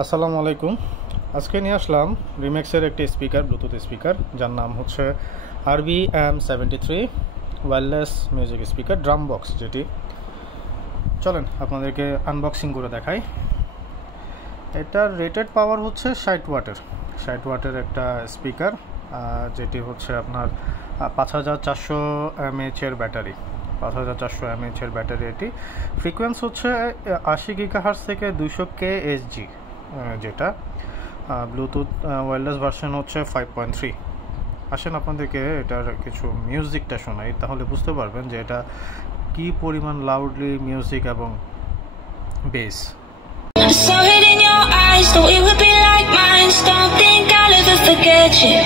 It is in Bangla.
আসসালামু আলাইকুম। আজকে নিয়ে আসলাম রিমেক্সের একটি স্পিকার, ব্লুটুথ স্পিকার, যার নাম হচ্ছে RBM73 wireless music speaker drum box. যেটি চলেন আপনাদেরকে আনবক্সিং করে দেখাই। এটার রেটেড পাওয়ার হচ্ছে 60 ওয়াটের একটা স্পিকার, যেটি হচ্ছে আপনার 5400 mAh-এর ব্যাটারি। 5400 mAh-এর ব্যাটারি। এটি ফ্রিকোয়েন্স হচ্ছে 80 GHz থেকে 200 kHz, যেটা ব্লুটুথ ওয়্যারলেস ভার্সন হচ্ছে 5.3। আসেন আপনাদেরকে এটার কিছু মিউজিকটা শোনাই, তাহলে বুঝতে পারবেন যে এটা কি পরিমাণ লাউডলি মিউজিক এবং base. I saw it in your eyes, though it would be like mine. Don't think I'll ever forget you.